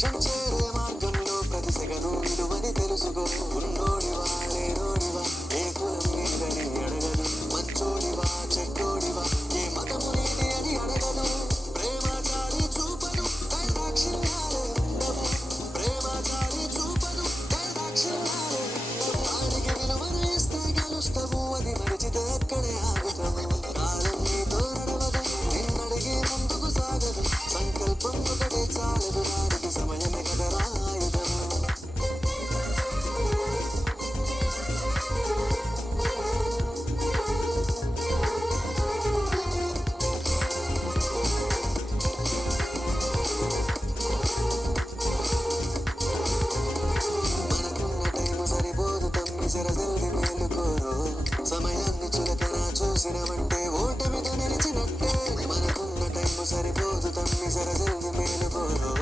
లక్ష్యం చేరే మార్గంలో ప్రతి సెగను విలువని తెలుసుకో. ఉన్నోడివా లేనోడివా ఏ కులం నీదని అడగదు. మంచోడివా చెడ్డోడివా ఏ మతము నీది అని అడగదు. ప్రేమ చాలి చూపదు కైదాక్షిణ్యాలే ఉండవు. ప్రేమ చాలి చూపదు కైదాక్షిణ్యాలే ఉండవు. దానికి విలువను ఇస్తే గెలుస్తావు, అది మరిచితే అక్కడే ఆగుతావు. కాలం నీతో నడవదు, నిన్నడిగి ముందుకు సాగదు. సంకల్పం ఒకటే చాలదు, దానికి సమయమే కదరా ఆయుధము. మనకున్న టైము సరిపోదు తమ్మి, జరజల్ది మేలుకోరు. సమయాన్ని చులకన చూసినవంటే ఓటమితో నిలిచినట్టే. మనకున్న టైము సరిపోదు తమ్మి, జరజల్ది మేలుకోరు.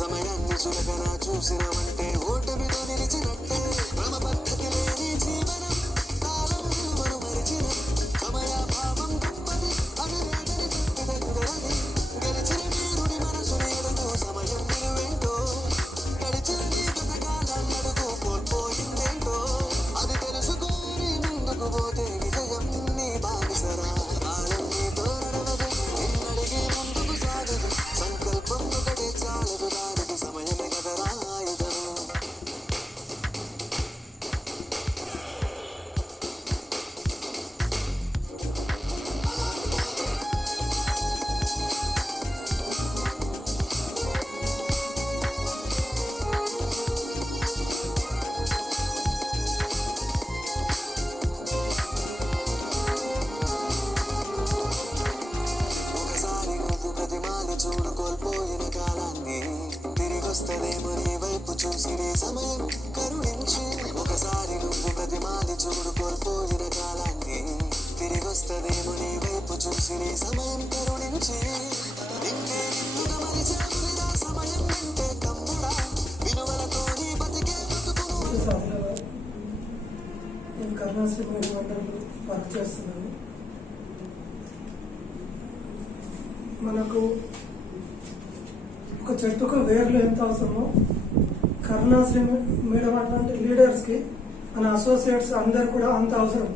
సమయాన్ని చులకన చూసినవంటే ఓటమితో నిలిచినట్టే. క్రమ పద్ధతి లేని జీవనం, కాలం విలువను మరిచిన. సమయాభావం గొప్పది, అది లేదని చెప్పిన కుదరది. గెలిచిన వీరుడి మనసుని ఎడుగు, సమయం విలువేంటో. గడిచిన నీ గతకాలన్నడుగు, కోల్పోయిందేంటో. అది తెలుసుకొని ముందుకు పోతే విజయం నీ బానిసరా. కాలం నీతో నడవదు, నిన్నడిగి ముందుకు సాగదు. సంకల్పం ఒకటే చాలదు, దానికి సమయమే కదరా ఆయుధము. ఒకసారి నువ్వు ప్రతిమాలు చూడు కోల్పోయిన కాలాన్ని. తిరిగొస్తదేమో నీ వైపు చూసి నీ సమయం కరుణించి. ఒకసారి నువ్వు ప్రతిమాలు చూడు కోల్పోయిన కాలాన్ని. తిరిగొస్తదేమో నీ వైపు చూసి నీ సమయం కరుణించి. నిన్నే నిన్నుగా మరిచేవులిరా సమయం అంటే తమ్ముడా. విలువలతో నీ బతికే బ్రతుకును. ఆదిలాబాద్. నేను కరుణాశ్రీ మండలంలో వర్క్ చేస్తున్నాను. మనకు ఒక చెట్టుకు వేర్లు ఎంత అవసరమో కరుణాశ్రీ మేడం అటువంటి లీడర్స్కి మన అసోసియేట్స్ అందరు కూడా అంత అవసరం.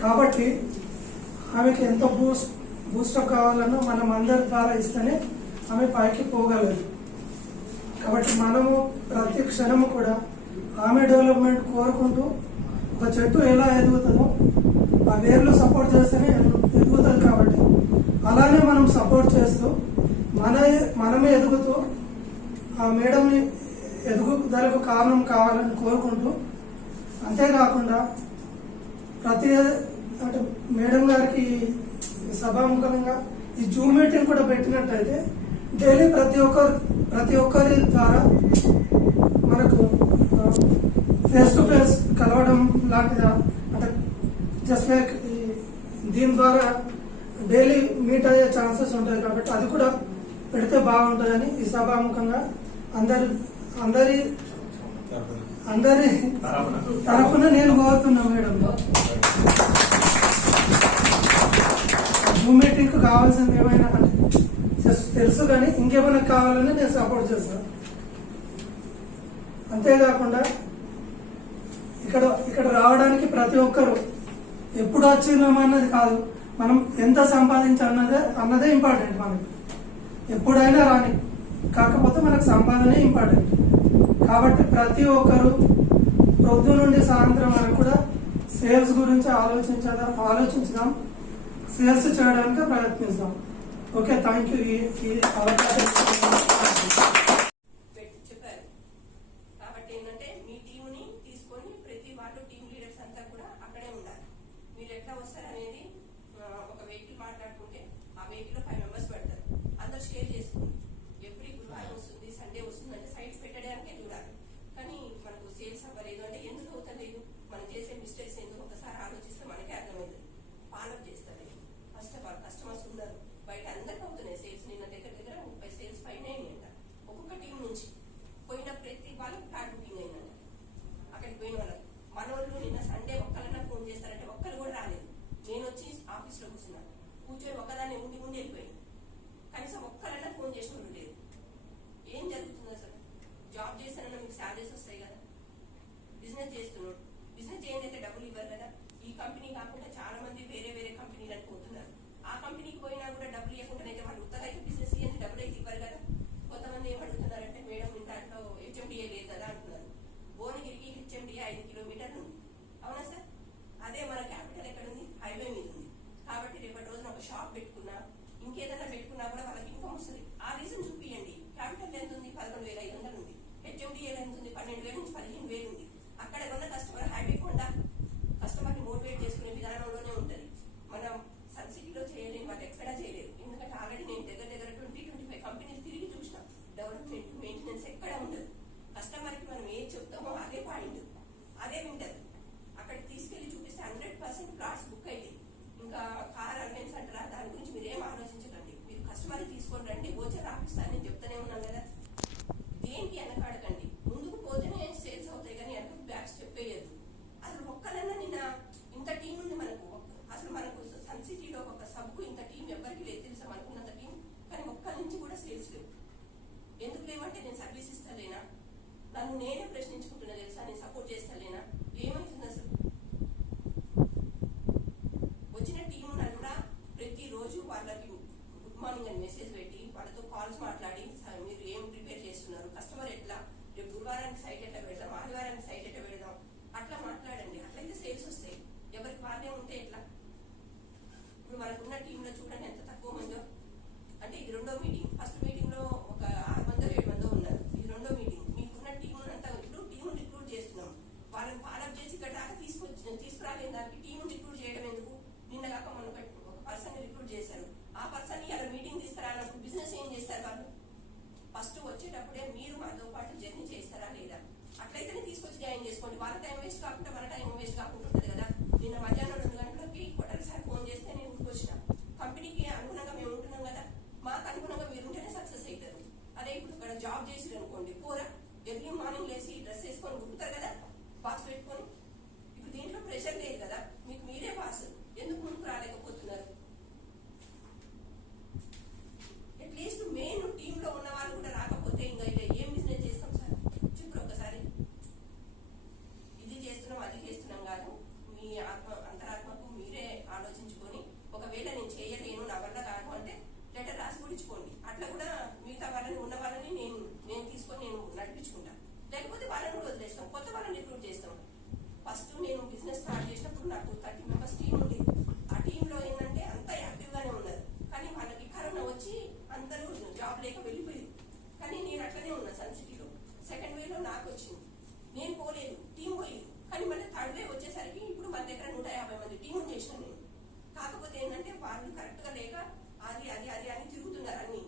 కాబట్టి ఆమెకి ఎంత బూస్టప్ కావాలన్నా మనం అందరి ద్వారా ఇస్తేనే ఆమె పైకి పోగలదు. కాబట్టి మనము ప్రతి క్షణము కూడా ఆమె డెవలప్మెంట్ కోరుకుంటూ ఒక చెట్టు ఎలా ఎదుగుతుందో ఆ వేర్లు సపోర్ట్ చేస్తేనే ఎదుగుతుంది. కాబట్టి అలానే మనం సపోర్ట్ చేస్తూ మనమే ఎదుగుతూ ఆ మేడంని ఎదుగుదలకు కారణం కావాలని కోరుకుంటూ, అంతేకాకుండా ప్రతి అంటే మేడం గారికి సభాముఖంగా ఈ జూమ్ మీటింగ్ కూడా పెట్టినట్టయితే డైలీ ప్రతి ఒక్కరి ద్వారా మనకు ఫేస్ టు ఫేస్ కలవడం లాంటిదా అంటే జస్ట్ లైక్ దీని ద్వారా డైలీ మీట్ అయ్యే ఛాన్సెస్ ఉంటాయి. కాబట్టి అది కూడా పెడితే బాగుంటుందని ఈ సభాముఖంగా అందరి తరఫున నేను కోరుతున్నా. మేడం జూమ్ మీటింగ్ కావాల్సింది ఏమైనా జస్ట్ తెలుసు, కానీ ఇంకేమైనా కావాలని నేను సపోర్ట్ చేస్తాను. అంతేకాకుండా ఇక్కడ రావడానికి ప్రతి ఒక్కరు ఎప్పుడు వచ్చినామన్నది కాదు, మనం ఎంత సంపాదించాలన్నదే ఇంపార్టెంట్. మనకి ఎప్పుడైనా రాని, కాకపోతే మనకు సంపాదనే ఇంపార్టెంట్. కాబట్టి ప్రతి ఒక్కరు పొద్దు నుండి సాయంత్రం వరకు కూడా సేల్స్ గురించి ఆలోచించుదాం, సేల్స్ చేయడానికి ప్రయత్నిస్తాం. Okay, thank you. ఈ అవకాశం చెప్పారు కాబట్టి ఏంటంటే మీ టీంని తీసుకొని ప్రతి వాళ్ళు టీం లీడర్స్ అంతా కూడా అక్కడే ఉండాలి. మీరు ఎట్లా వస్తారనేది ఒక వెహికల్ మాట్లాడుకుంటే ఆ వెహికల్ 5 మెంబర్స్ పెడతారు. అందరు షేర్ చేసుకోండి. ఎవ్రీ గురువారం వస్తుంది, సండే వస్తుంది అంటే సైట్స్ పెట్టడానికే చూడాలి. కానీ మనకు సేల్స్ అవ్వలేదు అంటే ఎందుకు అవుతలేదు, మనం చేసే మిస్టేక్స్ ఎందుకు ఒకసారి ఆలోచిస్తే మనకే అర్థమైంది. ఫాలోఅప్ చేస్తారు. ఫస్ట్ ఆఫ్ ఆల్ కస్టమర్స్ ఉన్నారు బయట, అందరికి అవుతున్నాయి సేల్స్. నిన్న దగ్గర 30 సేల్స్ పైన అయ్యిందంట. ఒక్కొక్క టీం నుంచి పోయిన ప్రతి వాళ్ళకి ఫ్లాట్ బుకింగ్ అయిందంట. అక్కడికి పోయిన వాళ్ళకి మన వాళ్ళు నిన్న సండే ఒక్కళ్ళన్నా ఫోన్ చేస్తారంటే ఒక్కరు కూడా రాలేదు. నేను వచ్చి ఆఫీస్ లో కూర్చున్నాను. కూర్చొని ఒకదాన్ని ఉండి వెళ్ళిపోయింది. ఒక షాప్ పెట్టుకున్నా ఇంకేదైనా పెట్టుకున్నా కూడా వాళ్ళకి ఇన్కమ్ వస్తుంది. ఆ రీజన్ చూపియండి. క్యాపిటల్ ఎంత ఉంది? 11,500 ఉంది. HMDL ఎంత ఉంది? 12,000 నుంచి 15,000 ఉంది. అక్కడ ఉన్న కస్టమర్ హ్యాపీగా ఉందా? కస్టమర్ని మోటివేట్ చేసుకునే విధానంలోనే ఉంటుంది. మనం సన్ సిటీలో చేయలేము, వాళ్ళు ఎక్కడా చేయలేరు. ఎందుకంటే ఆల్రెడీ నేను దగ్గర 20-25 కంపెనీలు తిరిగి చూసిన. డెవలప్మెంట్ మెయింటెనెన్స్ ఎక్కడ ఉండదు. కస్టమర్కి మనం ఏది చెప్తామో అదే పాయింట్, అదే వింటది. అక్కడికి తీసుకెళ్లి చూపిస్తే 100% ప్లాట్స్ బుక్ అయితే ఇంకా కార్ అలవెన్స్ అంటారా, దాని గురించి మీరు ఏం ఆలోచించకండి. మీరు కస్టమర్ తీసుకొని రండి, ఓచర్ రాపిస్తానని చెప్తానే ఉన్నాను కదా. దేనికి వెనకాడకండి. ముందుకు పోతేనే సేల్స్ అవుతాయి కానీ వెనక బ్యాక్స్ చెప్పేయద్దు. అసలు ఒక్కలన్నా నిన్న ఇంత టీం ఉంది మనకు. అసలు మనకు సన్ సిటీలో ఒక సబ్కు ఇంత టీం ఎవరికి లేదు తెలుసా, మనకున్నంత టీం. కానీ ఒక్కరి నుంచి కూడా సేల్స్ లేవు. ఎందుకు లేవంటే నేను సర్వీస్ ఇస్తలేనా, నన్ను నేనే ప్రశ్నించుకుంటున్నా తెలుసా, నేను సపోర్ట్ చేస్తలేనా, ఏమవుతుంది అసలు? వచ్చిన టీం కూడా ప్రతిరోజు వాళ్ళకి గుడ్ మార్నింగ్ అని మెసేజ్ పెట్టి వాళ్ళతో కాల్స్ మాట్లాడి మీరు ఏం ప్రిపేర్ చేస్తున్నారు, కస్టమర్ ఎట్లా, రేపు గురువారానికి సైట్ ఎట్లా పెడదాం, ఆదివారానికి సైట్ ఎట్లా పెడదాం, అట్లా మాట్లాడండి. అట్లయితే సేల్స్ వస్తాయి. ఎవరికి వాళ్ళే ఉంటే ఎట్లా? ఇప్పుడు మనకున్న టీంలో చూడండి ఎంత తక్కువ మందో. అంటే ఇది 2వ మీటింగ్. ఫస్ట్ మీటింగ్ లో ఒక 6 మందో 7 మందో ఉన్నారు. ఇది 2వ మీటింగ్. మీకున్న టీం అంతా ఇప్పుడు టీం రిక్రూట్ చేస్తున్నాం. వాళ్ళని ఫాలోఅప్ చేసి ఇక్కడ దాకా తీసుకురాలేని దానికి టీం రిక్రూట్ చేయడం ఎందుకు? నిన్న కాక మొన్న ఒక పర్సన్ రిక్రూట్ చేశారు. ఆ పర్సన్ అలా మీటింగ్ తీసుకురానప్పుడు బిజినెస్ ఏం చేస్తారు వాళ్ళు? ఫస్ట్ వచ్చేటప్పుడే మీరు మాతో పాటు జర్నీ చేస్తారా లేదా? అట్లయితేనే తీసుకొచ్చి జాయిన్ చేసుకోండి. వాళ్ళ టైం వేస్ట్ కాకుండా మన టైం వేస్ట్ కాకుండా ఉంటుంది కదా. నిన్న మధ్యాహ్నం 2 గంటలకి కొట్టాలి సార్ ఫోన్ చేస్తే నేను ఊరికి వచ్చిన. కంపెనీకి అనుగుణంగా మేము ఉంటున్నాం కదా, మాకు అనుగుణంగా మీరు ఉంటేనే సక్సెస్ అవుతారు. అదే ఇప్పుడు ఇక్కడ జాబ్ చేసి అనుకోండి, కూర ఎర్లీ మార్నింగ్ లేసి డ్రెస్ వేసుకొని గుర్తారు కదా, బాక్స్ పెట్టుకొని. ఇప్పుడు దీంట్లో ప్రెషర్ లేదు కదా, మీకు మీరే బాస్. ఎందుకు ముందుకు రాలేకపోతున్నారు? అట్లీస్ట్ మెయిన్ టీమ్ లో ఉన్న వాళ్ళు కూడా రాకపోతే ఇంకా ఏం బిజినెస్ చేస్తాం సార్? చెప్పు ఒకసారి. ఇది చేస్తున్నాం అది చేస్తున్నాం కాదు, మీ అంతరాత్మకు మీరే ఆలోచించుకొని ఒకవేళ నేను చేయలేను నా వల్ల కాదు అంటే లెటర్ రాసి కూడా ఇచ్చుకోండి. అట్లా కూడా మిగతా వాళ్ళని ఉన్న వాళ్ళని నేను తీసుకొని నేను నడిపించుకుంటా. లేకపోతే వాళ్ళని కూడా వదిలేస్తాం, కొత్త వాళ్ళని రిక్రూట్ చేస్తాం. ఫస్ట్ నేను బిజినెస్ స్టార్ట్ చేసినప్పుడు నాకు 30 మెంబర్స్ టీం ఉంది. ఆ టీంలో ఏంటంటే అంతా యాక్టివ్ గానే ఉన్నారు. కానీ వాళ్ళకి కరోనా వచ్చి అందరూ జాబ్ లేక వెళ్ళిపోయింది. కానీ నేను అట్లనే ఉన్నా సన్ సిటీలో. సెకండ్ వేలో నాకు వచ్చింది, నేను పోలేదు, టీం పోలేదు. కానీ మళ్ళీ థర్డ్ వే వచ్చేసరికి ఇప్పుడు మన దగ్గర 150 మంది టీం చేసినాను నేను. కాకపోతే ఏంటంటే వాళ్ళు కరెక్ట్ గా లేక అది అది అది అని తిరుగుతున్నారు అన్ని.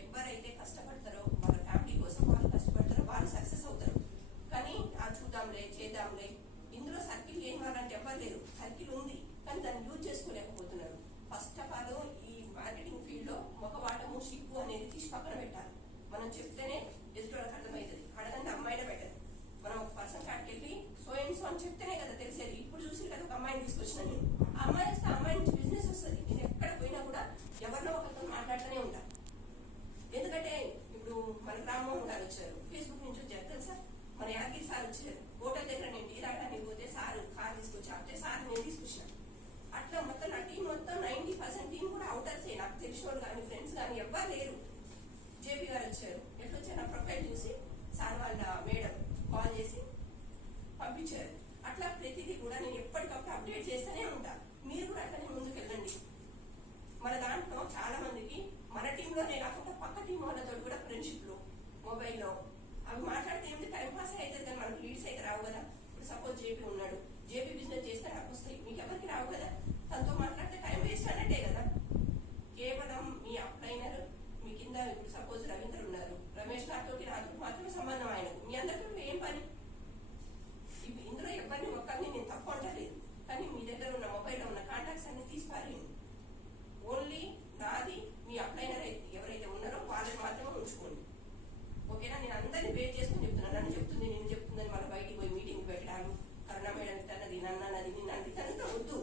ఎవరైతే కష్టపడతారో వాళ్ళ ఫ్యామిలీ కోసం వాళ్ళు కష్టపడతారో వాళ్ళు సక్సెస్ అవుతారు. కానీ చూద్దాంలే చేద్దాంలే, ఇందులో సర్కిల్ ఏం వాళ్ళంటే ఎవరు లేరు. సర్కిల్ ఉంది కానీ దాన్ని యూజ్ చేసుకోలేకపోతున్నారు. ఫస్ట్ ఆఫ్ ఆల్ ఈ మార్కెటింగ్ ఫీల్డ్ లో మొగవాటము సిగ్గు అనేది తీసి పక్కన పెట్టాలి. మనం చెప్తేనే ఎదుటి అర్థమవుతుంది. అడగండి అమ్మాయినే పెట్టదు. మనం ఒక పర్సన్ కాడికి వెళ్ళి సో అండ్ సో అని చెప్తేనే కదా తెలిసేది. ఇప్పుడు చూసి కదా ఒక అమ్మాయిని తీసుకొచ్చిన నేను. ఆ అమ్మాయి వస్తే ఆ అమ్మాయి నుంచి బిజినెస్ వస్తుంది. నేను ఎక్కడ పోయినా కూడా ఎవరినో ఒకరితో మాట్లాడుతూనే ఉంటా. ఎందుకంటే ఇప్పుడు మన రామ్మోహన్ గారు వచ్చారు, ఫేస్బుక్ నుంచి వచ్చారు తెలుసా. మన యాదగిరి సార్ వచ్చారు, హోటల్ దగ్గర నేను టీ తాగడానికి పోతే సార్ కార్ తీసుకొచ్చి అంటే సార్ నేను తీసుకొచ్చిన. అట్లా మొత్తం నా టీం మొత్తం 90% టీం కూడా అవుటర్సే. నాకు తెలిసిన వాళ్ళు కానీ ఫ్రెండ్స్ కానీ ఎవ్వరు లేరు. జేపీ గారు వచ్చారు, ఎట్లా వచ్చారు నా ప్రొఫైల్ చూసి సార్ వాళ్ళ మేడం కాల్ చేసి పంపించారు. అట్లా ప్రతిదీ కూడా నేను ఎప్పటికప్పుడు అప్డేట్ చేస్తూనే ఉంటా. మీరు కూడా అట్లనే ముందుకు వెళ్ళండి. మన దాంట్లో చాలా మందికి మన టీంలోనే కాకుండా పక్క టీం వాళ్ళతో కూడా ఫ్రెండ్షిప్లు మొబైల్లో అవి మాట్లాడితే ఏమిటి టైం పాస్ అవుతుంది కానీ మనకు లీడ్స్ అయితే రావు కదా. ఇప్పుడు సపోజ్ జేపీ ఉన్నాడు, జేపీ బిజినెస్ చేస్తే నాకు వస్తాయి, మీకు ఎవరికి రావు కదా. తనతో మాట్లాడితే టైం వేస్ట్ అన్నట్టే కదా. కేవలం మీ అప్లైనర్ మీ కింద ఇప్పుడు సపోజ్ రవీంద్ర ఉన్నారు, రమేష్ నాతో మాత్రమే సంబంధం ఆయనకు. మీ అందరితో ఏం పని? ఇందులో ఎవరిని ఒక్కరిని నేను తప్పు అంటలేదు. కానీ మీ దగ్గర ఉన్న మొబైల్లో ఉన్న కాంటాక్ట్స్ అన్ని తీసిపారేయండి. ఓన్లీ నాది మీ అప్లైనర్ ఎవరైతే ఉన్నారో వాళ్ళని మాత్రమే ఉంచుకోండి. ఓకేనా? నేను అందరినీ వెయిట్ చేసుకుని చెప్తున్నాను. నన్ను చెప్తుంది నేను చెప్తుందని మళ్ళీ బయటికి పోయి మీటింగ్ పెట్టాను. కరుణ మేడం తనది నన్నది నిన్నది తనతో వద్దు.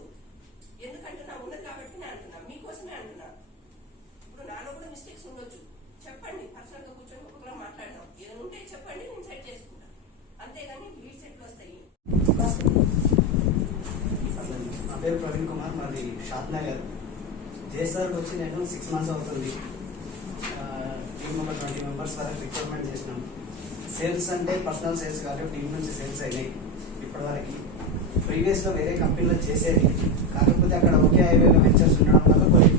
ఎందుకంటున్నా ఉన్నది కాబట్టి నేను అంటున్నా, మీకోసమే అంటున్నా. ఇప్పుడు నాలో కూడా మిస్టేక్స్ ఉండొచ్చు, చెప్పండి. పర్సనల్ గా కూర్చొని ఒక్కొక్కరు మాట్లాడదాం. ఏదైనా ఉంటే చెప్పండి, నేను సెట్ చేసుకుంటా. అంతేగాని లీడ్ సెట్లు వస్తాయి. నా పేరు ప్రవీణ్ కుమార్, మాది షాద్ నగర్. జేఎస్ఆర్కి వచ్చి నేను 6 months అవుతుంది. టీమ్ ఒక 20 members వరకు రిక్రూట్మెంట్ చేసినాం. సేల్స్ అంటే పర్సనల్ సేల్స్ కాదు, టీం నుంచి సేల్స్ అయినాయి ఇప్పటివరకు. ప్రీవియస్లో వేరే కంపెనీలో చేసేది, కాకపోతే అక్కడ ఒకే హైవేలో వెంచర్స్ ఉండడం వల్ల కొన్ని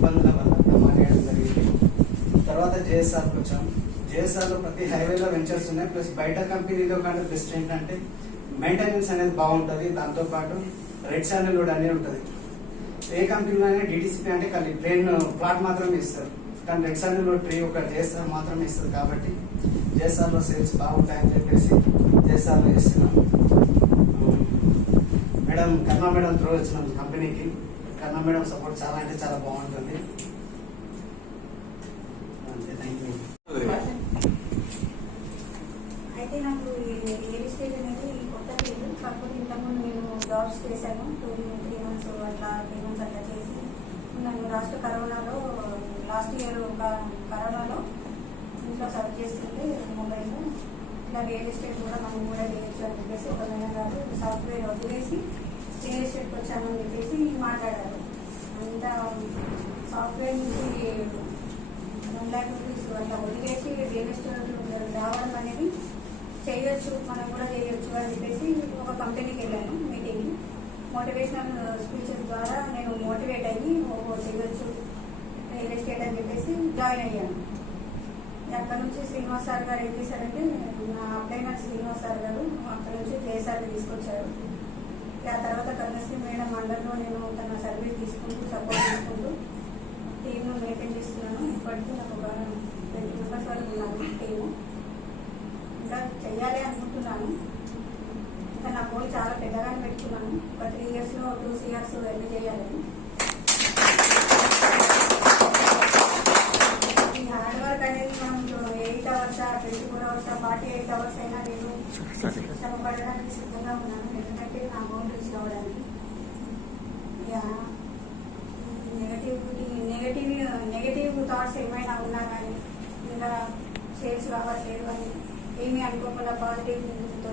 జేఎస్ఆర్కి వచ్చాం. జేఎస్ఆర్లో ప్రతి హైవేలో వెంచర్స్ ఉన్నాయి. ప్లస్ బయట కంపెనీలో కంటే బెస్ట్ ఏంటంటే మెయింటెనెన్స్ అనేది బాగుంటుంది. దాంతోపాటు రెడ్ శాండల్ వుడ్ అనేది ఉంటుంది. ఏ కంపెనీలో అయినా డిటిసిపి అంటే కానీ ప్లేన్ ప్లాట్ మాత్రమే ఇస్తారు, కానీ రెడ్ శాండల్ వుడ్ ట్రీ ఒక జేఎస్ఆర్ మాత్రమే ఇస్తుంది. కాబట్టి జేఎస్ఆర్లో సేల్స్ బాగుంటాయని చెప్పేసి జేఎస్ఆర్లో ఇస్తున్నాం. మేడం కర్ణ మేడం త్రూ వచ్చినాం కంపెనీకి. కర్ణ మేడం సపోర్ట్ చాలా అంటే చాలా బాగుంటుంది. అంతే, థ్యాంక్ యూ. అయితే నాకు రియల్ ఎస్టేట్ అనేది కొత్త ఫీల్డ్. కాకపోతే ఇంతకుముందు నేను జాబ్స్ చేశాను 2-3 months అట్లా 3 months అట్లా చేసి ఉన్నాను. లాస్ట్ ఇయర్ కరోనాలో ఇంట్లో సర్వ్ చేస్తుంటే మొబైల్లో ఇట్లా రియల్ ఎస్టేట్ కూడా మనం కూడా చేయొచ్చు అని చెప్పేసి ఒక మేడం గారు సాఫ్ట్వేర్ వదిలేసి రియల్ ఎస్టేట్కి వచ్చామని చెప్పేసి మాట్లాడారు. అంతా సాఫ్ట్వేర్ నుంచి 1 lakh rupees అట్లా వదిలేసి రియల్ ఎస్టేట్ రావడం అనేది చేయొచ్చు, మనం కూడా చేయొచ్చు అని చెప్పేసి ఒక కంపెనీకి వెళ్ళాను మీటింగ్. మోటివేషనల్ స్పీచెస్ ద్వారా నేను మోటివేట్ అయ్యి చేయొచ్చు రియల్ ఎస్టేట్ అని చెప్పేసి జాయిన్ అయ్యాను. అక్కడ నుంచి శ్రీనివాస్ సార్ గారు ఏం చేశారంటే నా అప్లైమెంట్ శ్రీనివాస్ సార్ గారు అక్కడ నుంచి జేఎస్ఆర్కి తీసుకొచ్చారు. ఆ తర్వాత కర్ణశ్రీ మేడం అండర్లో నేను తన సర్వీస్ తీసుకుంటూ సపోర్ట్ చేసుకుంటూ టీంను మెయింటైన్ చేస్తున్నాను. ఇప్పటికీ నాకు ఒక 20 members వరకు ఉన్నారు టీము. ఇంకా చెయ్యాలి అనుకుంటున్నాను. ఇంకా నా గోల్ చాలా పెద్దగానే పెట్టుకున్నాను. ఒక 3 yearsలో 2 CRs వెళ్ళి చేయాలని. ఈ హార్డ్ వర్క్ అనేది మనం 8 hours 24 hours 48 hours అయినా నేను శ్రమపడడానికి సిద్ధంగా ఉన్నాను. ఎందుకంటే నా గోల్ రీచ్ కావడానికి. నెగటివ్ థాట్స్ ఏమైనా ఉన్నా కానీ ఇంకా సేల్స్ రావట్లేదు అని ఏమీ అనుకోకుండా పాజిటివ్ తో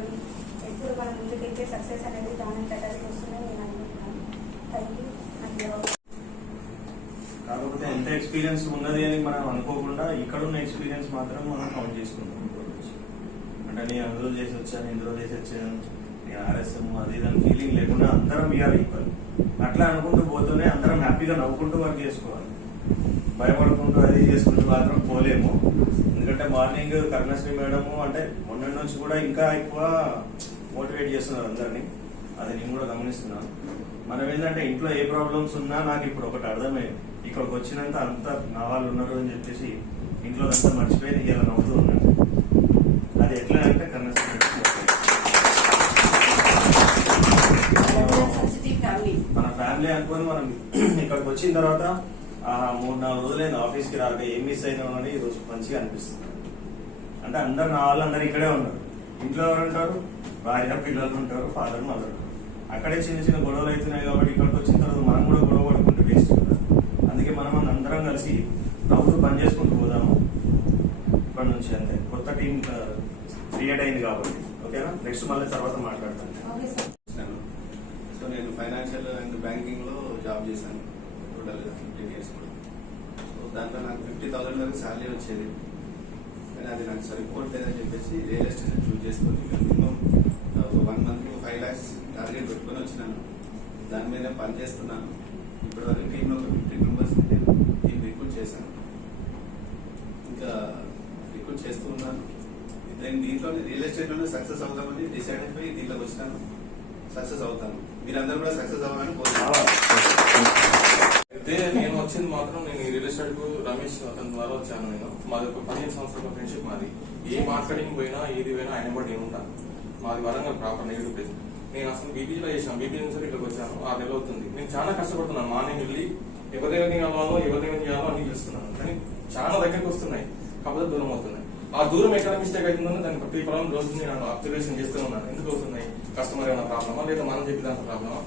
ఎప్పుడు మనం ముందుకెళ్తే సక్సెస్ అనేది దాని తగ్గట్టు వస్తుందని నేను అనుకుంటున్నాను. Thank you. కాకపోతే ఎంత ఎక్స్పీరియన్స్ ఉన్నది అని మనం అనుకోకుండా ఇక్కడున్న ఎక్స్పీరియన్స్ మాత్రం మనం కౌంట్ చేసుకుంటాం. అంటే నేను అందులో చేసి వచ్చాను, ఇందులో చేసి వచ్చాను, నేను ఆర్ఎస్ఎం అది ఇదని ఫీలింగ్ లేకుండా అందరం వీఆర్ ఈక్వల్ అట్లా అనుకుంటూ పోతూనే అందరం హ్యాపీగా నవ్వుకుంటూ వర్క్ చేసుకోవాలి. భయపడుకుంటూ అది చేసుకుంటూ మాత్రం పోలేము. ఎందుకంటే మార్నింగ్ కరుణశ్రీ మేడము అంటే మొన్నటి నుంచి కూడా ఇంకా ఎక్కువ మోటివేట్ చేస్తున్నారు అందరినీ. అది నేను కూడా గమనిస్తున్నాను. మనం ఏంటంటే ఇంట్లో ఏ ప్రాబ్లమ్స్ ఉన్నా నాకు ఇప్పుడు ఒకటి అర్థమైంది, ఇక్కడికి వచ్చినంత అంత నా వాళ్ళు ఉన్నారు అని చెప్పేసి ఇంట్లో అంతా మర్చిపోయి ఇలా నవ్వుతూ ఉన్నాను. అది ఎట్లా అంటే కరుణశ్రీ మన ఫ్యామిలీ అనుకొని మనం ఇక్కడికి వచ్చిన తర్వాత 3-4 రోజులైంది ఆఫీస్కి రాక ఏం మిస్ అయినామని ఈరోజు మంచిగా అనిపిస్తుంది. అంటే అందరు నా వాళ్ళందరూ ఇక్కడే ఉన్నారు. ఇంట్లో ఎవరు ఉంటారు? భార్య పిల్లలు ఉంటారు, ఫాదర్ మదర్. అక్కడే చిన్న చిన్న గొడవలు అవుతున్నాయి కాబట్టి ఇక్కడికి వచ్చిన తర్వాత మనం కూడా గొడవ పడుకుంటూ వేస్ట్ కదా. అందుకే మనం అందరం కలిసి నవ్వుతూ పని చేసుకుంటూ పోదాము ఇప్పటి నుంచి. అంతే, కొత్త టీం క్రియేట్ అయింది కాబట్టి. ఓకేనా? నెక్స్ట్ మళ్ళీ తర్వాత మాట్లాడతాను. సో నేను ఫైనాన్షియల్ అండ్ బ్యాంకింగ్లో జాబ్ చేశాను టోటల్గా 15 years కూడా. సో దాంట్లో నాకు 50,000 వరకు శాలరీ వచ్చేది. కానీ అది నాకు సరిపోవట్లేదని చెప్పేసి రియల్ ఎస్టేట్ చూస్ చేసుకొని మినిమం 1 monthకి 5 lakhs టార్గెట్ పెట్టుకొని వచ్చినాను. దాని మీద పని చేస్తున్నాను. ఇప్పటివరకు టీంలో ఒక 50 members నేను టీం రిక్రూట్ చేశాను, ఇంకా రిక్రూట్ చేస్తూ ఉన్నాను. దీంట్లోనే రియల్ ఎస్టేట్లోనే సక్సెస్ అవుతామని డిసైడ్ అయిపోయి దీంట్లోకి వచ్చినాను. సక్సెస్ అవుతాను. మీరందరూ కూడా సక్సెస్ అవ్వాలని కోరుతున్నాను. అయితే నేను వచ్చింది మాత్రం నేను రియల్ ఎస్టేట్ కు రమేష్ అతని ద్వారా వచ్చాను. నేను మాది ఒక 15 సంవత్సరాల ఫ్రెండ్షిప్. మాది ఏ మార్కెటింగ్ పోయినా ఏది పోయినా ఆయన కూడా నేను ఉంటాను. మాది వరంగల్ ప్రాపర్ నెగిటివ్ ప్లేస్. నేను అసలు బీబీలో చేశాను. బీబీ నుంచి ఇక్కడికి వచ్చాను. 6 నెలలు అవుతుంది. నేను చాలా కష్టపడుతున్నాను. మార్నింగ్ వెళ్ళి ఎవరి దగ్గర కావాలో ఎవరి దగ్గర చేయాలో అన్ని చేస్తున్నాను. కానీ చాలా దగ్గరికి వస్తున్నాయి, కాకపోతే దూరం అవుతున్నాయి. ఆ దూరం ఎక్కడ మిస్టేక్ అవుతుందో దాన్ని ప్రతి ప్రాబ్లం రోజు నేను అబ్జర్వేషన్ చేస్తూ ఉన్నాను. ఎందుకు అవుతున్నాయి? కస్టమర్ ఏమైనా ప్రాబ్లమా లేదా మనం చెప్పేదాంత ప్రాబ్లమా?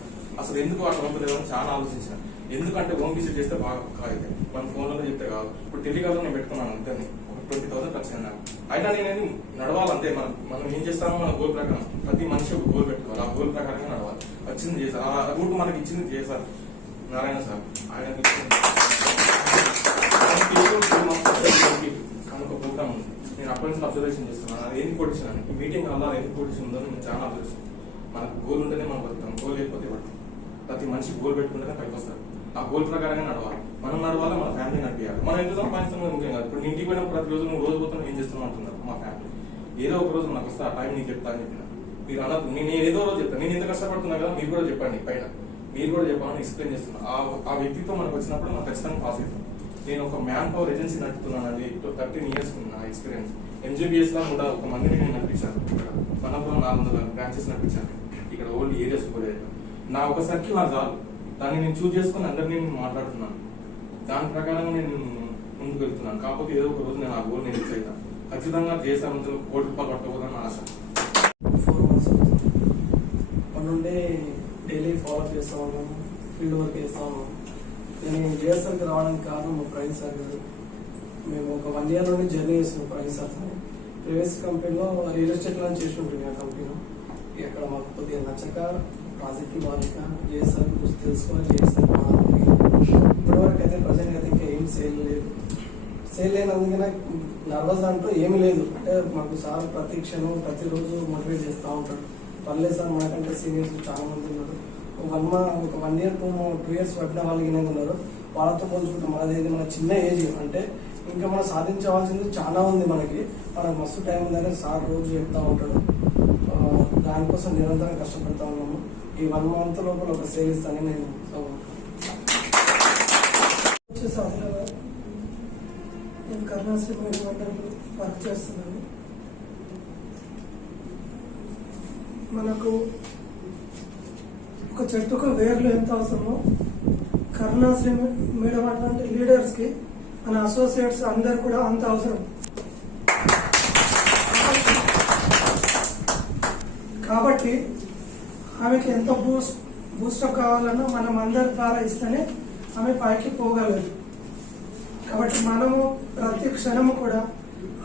అసలు ఎందుకు అట్లా అవుతుందో చాలా ఆలోచించాను. ఎందుకంటే హోమ్ విజిట్ చేస్తే బాగా అయితే మన ఫోన్లో చెప్తే కాదు. ఇప్పుడు టెలికాల్లో నేను పెట్టుకున్నాను ఇద్దరిని. ఒక 20,000 ఖర్చు అన్నాను. అయినా నేను నడవాలంతే. మనం ఏం చేస్తామో మన గోల్ ప్రకారం ప్రతి మనిషి ఒక గోల్ పెట్టుకోవాలి. ఆ గోల్ ప్రకారంగా నడవాలి. వచ్చింది చేశారు. ఆ రూట్ మనకి ఇచ్చింది చేశారు నారాయణ సార్. ఆయన కనుక ప్రోగ్రామ్ ఉంది. నేను అప్పటి నుంచి అబ్జర్వేషన్ చేస్తున్నాను. అది ఎందుకు కొట్టించాను ఈ మీటింగ్ వల్ల ఎందుకు కొట్టించిందో నేను చాలా అబ్జర్వేషన్. మనకు గోల్ ఉంటేనే మనం బతుకుతాం. గోల్ లేకపోతే పడతాం. ప్రతి మనిషి గోల్ పెట్టుకుంటేనే పైకి వస్తారు. ఆ గోల్ ప్రకారంగా నడవాలి. మనం నడవాలి, మన ఫ్యామిలీ నడిపించాలి. మనం ఎంత సంపాదిస్తున్నాం ఇంకేం కాదు. ఇప్పుడు ఇంటికి పోయిన ప్రతి రోజు నువ్వు రోజు పోతున్నావు ఏం చేస్తున్నావు అంటున్నారు మా ఫ్యామిలీ. ఏదో ఒక రోజు నాకు వస్తే ఆ టైం నీకు చెప్తా అని చెప్పిన. మీరు అనద్దు, నేను ఏదో రోజు చెప్తాను. నేను ఎంత కష్టపడుతున్నా కదా మీరు కూడా చెప్పండి పైన, మీరు కూడా చెప్పాలని ఎక్స్ప్లెయిన్ చేస్తున్నా. ఆ వ్యక్తిత్వం మనకు వచ్చినప్పుడు నాకు ఖచ్చితంగా పాస్ అవుతాం. నేను ఒక మ్యాన్ పవర్ ఏజెన్సీ నడుపుతున్నానండి. 13 years నా ఎక్స్పీరియన్స్. MGBS లా కూడా ఒక మందిని నేను నడిపించాను. ఇక్కడ మనప్పుడు 400 బ్రాంచెస్ నడిపించాను. ఇక్కడ ఓల్డ్ ఏరియాస్ కూడా నా ఒక సర్కిల్ నాకు చాలు. దాన్ని నేను చూస్ చేసుకుని అందరినీ నేను మాట్లాడుతున్నాను. దాని ప్రకారంగా నేను ముందుకు వెళ్తున్నాను. కాకపోతే ఏదో ఒక రోజు నేను ఆ గోల్ నేను రీచ్ అవుతాను. ఖచ్చితంగా దేశాంతో ₹1 కోటి పట్టుకోవాలని ఆశ. 4 months అవుతుంది. అప్పటి నుండి డైలీ ఫాలో చేస్తా ఉన్నాము, ఫీల్డ్ వర్క్ చేస్తా ఉన్నాము. నేను JSRకి రావడానికి కారణం మా ప్రవీణ్ సార్ గారు. మేము ఒక 1 year నుండి జర్నీ చేస్తున్నాం ప్రవీణ్ సార్తో. ప్రీవియస్ కంపెనీలో రియల్ ఎస్టేట్ లో చేసి ఉంటుంది ఆ కంపెనీలో. ఇక్కడ మాకు కొద్దిగా నచ్చక ప్రాజెక్ట్కి బాధ్యత JSR గురించి తెలుసుకొని JSR ఇప్పటివరకు అయితే ప్రజెంట్ అయితే ఇంకా ఏం సేల్ లేదు. సేల్ లేనందుకనే నర్వస్ అంటూ ఏమీ లేదు. అంటే మాకు సార్ ప్రతి క్షణం ప్రతిరోజు మోటివేట్ చేస్తూ ఉంటాడు. పర్లేదు సార్, మనకంటే సీనియర్స్ చాలా మంది ఉన్నారు. ఒక 1 year 2 years పట్టిన వాళ్ళకి ఉన్నారు. వాళ్ళతో పోల్చుకుంటాం. మనది మన చిన్న ఏజ్, అంటే ఇంకా మనం సాధించవలసింది చాలా ఉంది. మనకి మస్తు టైం ఉందని సార్ రోజు చెప్తా ఉంటాడు. దానికోసం నిరంతరం కష్టపడతా ఉన్నాము. ఈ 1 month లోపల ఒక సేల్ ఇస్తానని నేను నేను కరుణాశ్రీ మేడం మండలిలో వర్క్ చేస్తున్నాను. మనకు ఒక చెట్టుకు వేర్లు ఎంత అవసరమో కరుణాశ్రీ మేడం అటువంటి లీడర్స్కి మన అసోసియేట్స్ అందరు కూడా అంత అవసరం. కాబట్టి ఆమెకి ఎంత బూస్టప్ కావాలన్నా మనం అందరి ద్వారా ఇస్తేనే ఆమె పైకి పోగలదు. కాబట్టి మనము ప్రతి క్షణము కూడా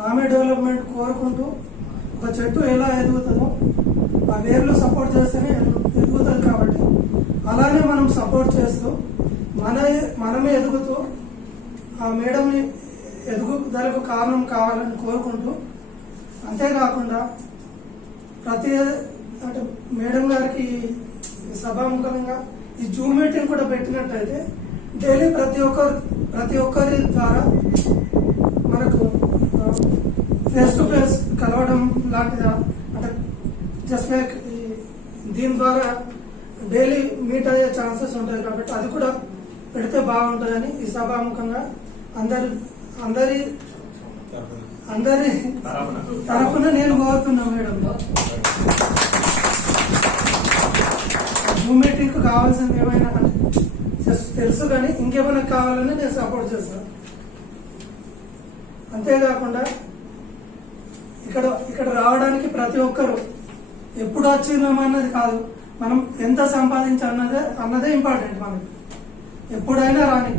ఆమె డెవలప్మెంట్ కోరుకుంటూ ఒక చెట్టు ఎలా ఎదుగుతుందో ఆ వేర్లు సపోర్ట్ చేస్తేనే ఎదుగుతుంది. కాబట్టి అలానే మనం సపోర్ట్ చేస్తూ మనమే ఎదుగుతూ ఆ మేడంని ఎదుగుదలకు కారణం కావాలని కోరుకుంటూ, అంతేకాకుండా అంటే మేడం గారికి సభాముఖంగా ఈ జూమ్ మీటింగ్ కూడా పెట్టినట్టయితే డైలీ ప్రతి ఒక్కరి ద్వారా మనకు ఫేస్ టు ఫేస్ కలవడం లాంటిదా, అంటే జస్ట్ లైక్ దీని ద్వారా డైలీ మీట్ అయ్యే ఛాన్సెస్ ఉంటాయి. కాబట్టి అది కూడా పెడితే బాగుంటుందని ఈ సభాముఖంగా అందరి తరఫున నేను కోరుతున్నా. మేడం జూమ్ మీటింగ్ కావాల్సింది ఏమైనా జస్ట్ తెలుసు, కానీ ఇంకేమైనా కావాలని నేను సపోర్ట్ చేస్తాను. అంతేకాకుండా ఇక్కడ రావడానికి ప్రతి ఒక్కరు ఎప్పుడు వచ్చినామన్నది కాదు, మనం ఎంత సంపాదించాలన్నదే ఇంపార్టెంట్. మనకి ఎప్పుడైనా రాని,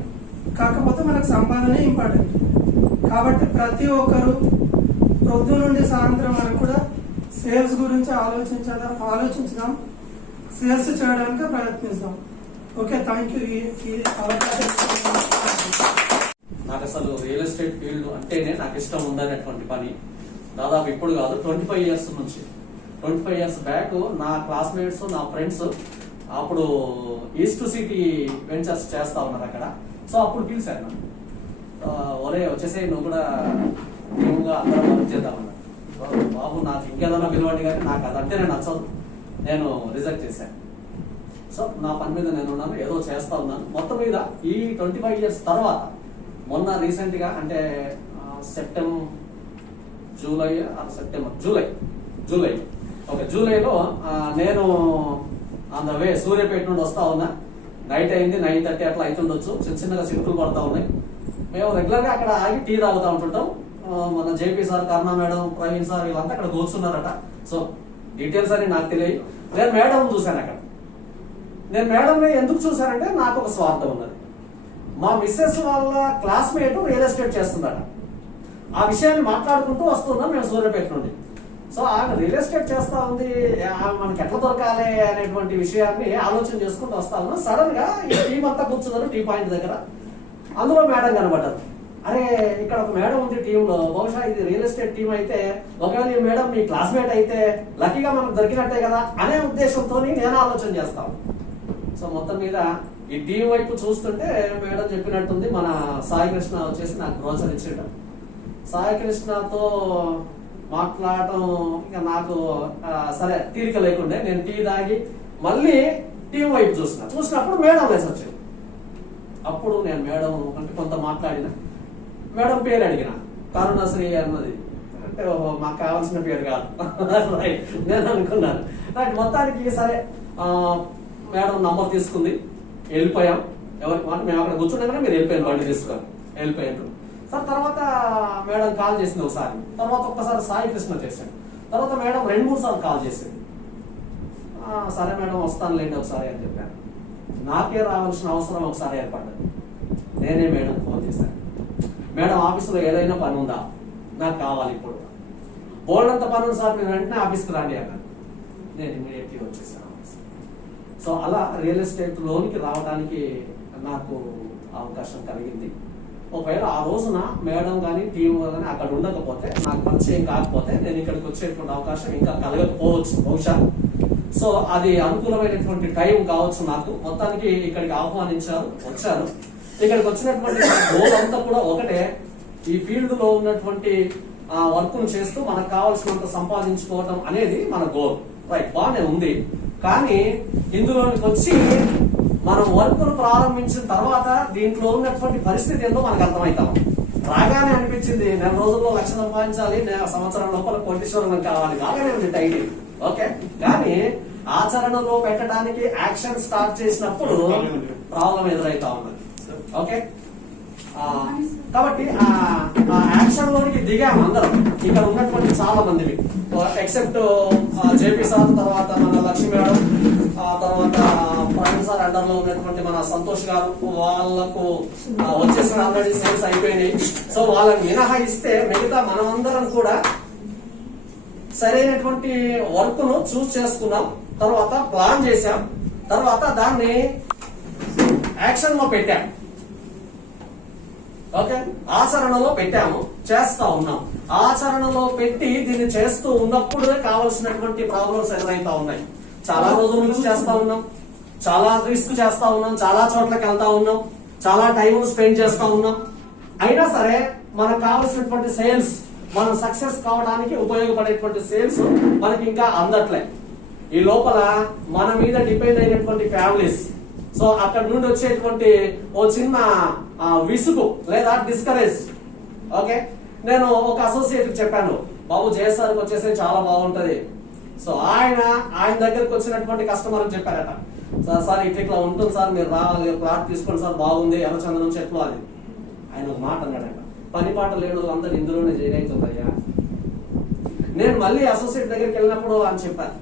కాకపోతే మనకు సంపాదనే ఇంపార్టెంట్. కాబట్టి ప్రతి ఒక్కరు పొద్దు నుండి సాయంత్రం వరకు కూడా సేల్స్ గురించి ఆలోచించుదాం, సేల్స్ చేయడానికి ప్రయత్నిస్తాం. Okay, thank you. ఈ అవకాశం నాకు అసలు రియల్ ఎస్టేట్ ఫీల్డ్ అంటేనే నాకు ఇష్టం ఉందనేటువంటి పని దాదాపు ఇప్పుడు కాదు 25 years నుంచి. 25 years బ్యాక్ నా క్లాస్మేట్స్, నా ఫ్రెండ్స్ అప్పుడు ఈస్ట్ సిటీ వెంచర్స్ చేస్తా ఉన్నారు అక్కడ. సో అప్పుడు పిలిచాను నన్ను, ఒరే వచ్చేసే నువ్వు కూడా న్యూగా అందరం వర్క్ చేద్దామన్నా. బాబు నాకు ఇంకేదన్నా పిలవండి, కానీ నాకు అదంటే నేను నచ్చదు, నేను రిజెక్ట్ చేశాను. సో నా పని మీద నేను ఉన్నాను, ఏదో చేస్తా ఉన్నాను. మొత్తం మీద ఈ 25 years తర్వాత మొన్న రీసెంట్ గా అంటే జూలైలో నేను ఆన్ ద వే సూర్యాపేట నుండి వస్తా ఉన్నా. నైట్ అయింది, 9:30 అట్లా అవుతుండొచ్చు. చిన్నగా చినుకులు పడతా ఉన్నాయి. మేము రెగ్యులర్ గా అక్కడ ఆగి టీ తాగుతా ఉంటుంటాం. మన JP సార్, కరుణ మేడం, ప్రవీణ్ సార్ వీళ్ళంతా అక్కడ కూర్చున్నారట. సో డీటెయిల్స్ అని నాకు తెలియదు. నేను మేడం చూశాను అక్కడ. నేను మేడం ఎందుకు చూశానంటే నాకు ఒక స్వార్థం ఉన్నది. మా మిస్సెస్ వాళ్ళ క్లాస్మేట్ రియల్ ఎస్టేట్ చేస్తుందట. ఆ విషయాన్ని మాట్లాడుకుంటూ వస్తున్నాం మేము సూర్యాపేట నుండి. సో ఆమె రియల్ ఎస్టేట్ చేస్తా ఉంది, మనకి ఎట్లా దొరకాలి అనేటువంటి విషయాన్ని ఆలోచన చేసుకుంటూ వస్తా ఉన్నాం. సడన్ గా ఈ టీం అంతా కూర్చున్నారు టీ పాయింట్ దగ్గర. అందులో మేడం కనబడ్డారు. అరే ఇక్కడ ఒక మేడం ఉంది టీంలో, బహుశా ఇది రియల్ ఎస్టేట్ టీం అయితే ఒకవేళ ఈ మేడం మీ క్లాస్మేట్ అయితే లక్కీగా మనకు దొరికినట్టే కదా అనే ఉద్దేశంతో నేను ఆలోచన చేస్తాను. సో మొత్తం మీద ఈ టీం వైపు చూస్తుంటే మేడం చెప్పినట్టుంది, మన సాయి కృష్ణ వచ్చేసి నాకు బ్రోచర్ ఇచ్చేయడం, సాయి కృష్ణతో మాట్లాడటం ఇంకా నాకు సరే తీరిక లేకుండే నేను టీ తాగి మళ్ళీ టీం వైపు చూసినప్పుడు మేడం లేసి వచ్చింది. అప్పుడు నేను మేడం అంటే కొంత మాట్లాడిన, మేడం పేరు అడిగిన, కరుణశ్రీ అన్నది అంటే మాకు కావాల్సిన పేరు కాదు రైట్ నేను అనుకున్నాను. రైట్ మొత్తానికి సరే మేడం నంబర్ తీసుకుంది, వెళ్ళిపోయాం. ఎవరికి మాట మేము అక్కడ కూర్చున్నాగానే మీరు వెళ్ళిపోయాను, బండి తీసుకొని వెళ్ళిపోయారు. సార్ తర్వాత మేడం కాల్ చేసింది ఒకసారి, తర్వాత ఒక్కసారి సాయి కృష్ణ చేశాడు, తర్వాత మేడం 2-3 సార్లు కాల్ చేసింది. సరే మేడం వస్తానులేండి ఒకసారి అని చెప్పాను. నాకే రావాల్సిన అవసరం ఒకసారి ఏర్పడ్డది. నేనే మేడం ఫోన్ చేశాను, మేడం ఆఫీసులో ఏదైనా పని ఉందా, నాకు కావాలి ఇప్పుడు, బోల్డంత పని ఉంది సార్, మీరు వెంటనే ఆఫీస్కి రండి అన్నాను. నేను ఇమీడియట్లీ వచ్చేసాను ఆఫీస్. సో అలా రియల్ ఎస్టేట్ లోనికి రావడానికి నాకు అవకాశం కలిగింది. ఒకవేళ ఆ రోజున మేడం కానీ టీం కానీ అక్కడ ఉండకపోతే, నాకు పరిచయం కాకపోతే నేను ఇక్కడికి వచ్చేటువంటి అవకాశం ఇంకా కలగకపోవచ్చు బహుశా. సో అది అనుకూలమైనటువంటి టైం కావచ్చు నాకు. మొత్తానికి ఇక్కడికి ఆహ్వానించారు, వచ్చారు. ఇక్కడికి వచ్చినటువంటి గోల్ అంతా కూడా ఒకటే, ఈ ఫీల్డ్ లో ఉన్నటువంటి వర్క్ ను చేస్తూ మనకు కావాల్సినంత సంపాదించుకోవటం అనేది మన గోల్. రైట్, బాగానే ఉంది. కానీ ఇందులోనికి వచ్చి మనం వర్క్ ను ప్రారంభించిన తర్వాత దీంట్లో ఉన్నటువంటి పరిస్థితి ఏందో మనకు అర్థమవుతాం. రాగానే అనిపించింది నెల రోజుల్లో 1,00,000 సంపాదించాలి, సంవత్సరం లోపల కోటీశ్వరం కావాలి, బాగానే ఉంది టైటిల్, ఓకే. కానీ ఆచరణలో పెట్టడానికి యాక్షన్ స్టార్ట్ చేసినప్పుడు ప్రాబ్లం ఎదురైతా ఉన్నది, ఓకే. కాబట్టి ఆ యాక్షన్ లోనికి దిగాము అందరం, ఇక్కడ ఉన్నటువంటి చాలా మంది ఎక్సెప్ట్ జేపీ సార్, తర్వాత మన లక్ష్మి మేడం, తర్వాత ప్రవీణ్ సార్ అండర్ లో ఉన్నటువంటి మన సంతోష్ గారు, వాళ్ళకు వచ్చేసి ఆల్రెడీ సేల్స్ అయిపోయినాయి. సో వాళ్ళని మినహాయిస్తే మిగతా మనమందరం కూడా సరైనటువంటి వర్క్ ను చూస్ చేసుకున్నాం, తర్వాత ప్లాన్ చేశాం, తర్వాత దాన్ని యాక్షన్ లో పెట్టాం, ఓకే. ఆచరణలో పెట్టాము, చేస్తా ఉన్నాం. ఆచరణలో పెట్టి దీన్ని చేస్తూ ఉన్నప్పుడే కావాల్సినటువంటి ప్రాబ్లమ్స్ ఎదురైతా ఉన్నాయి. చాలా రోజుల నుంచి చేస్తా ఉన్నాం, చాలా రిస్క్ చేస్తా ఉన్నాం, చాలా చోట్లకి వెళ్తా ఉన్నాం, చాలా టైం స్పెండ్ చేస్తా ఉన్నాం. అయినా సరే మనకు కావాల్సినటువంటి సేల్స్, మనం సక్సెస్ కావడానికి ఉపయోగపడేటువంటి సేల్స్ మనకి ఇంకా అందట్లే. ఈ లోపల మన మీద డిపెండ్ అయినటువంటి ఫ్యామిలీస్, సో అక్కడ నుండి వచ్చేటువంటి ఓ చిన్న విసుగు లేదా డిస్కరేజ్, ఓకే. నేను ఒక అసోసియేట్ చెప్పాను, బాబు జేఎస్ఆర్కి వచ్చేసి చాలా బాగుంటది. సో ఆయన దగ్గరకు వచ్చినటువంటి కస్టమర్ చెప్పారట, సార్ ఇట్లా ఉంటుంది సార్, మీరు రావాలి, ప్లాట్ తీసుకోండి సార్, బాగుంది, ఎర్రచందనం చెట్లు అది. ఆయన ఒక మాట అన్నాడట, పని పాట లేడు అందరు ఇందులోనే జాయిన్ అవుతుందయ్యా. నేను మళ్ళీ అసోసియేట్ దగ్గరికి వెళ్ళినప్పుడు అని చెప్పాను,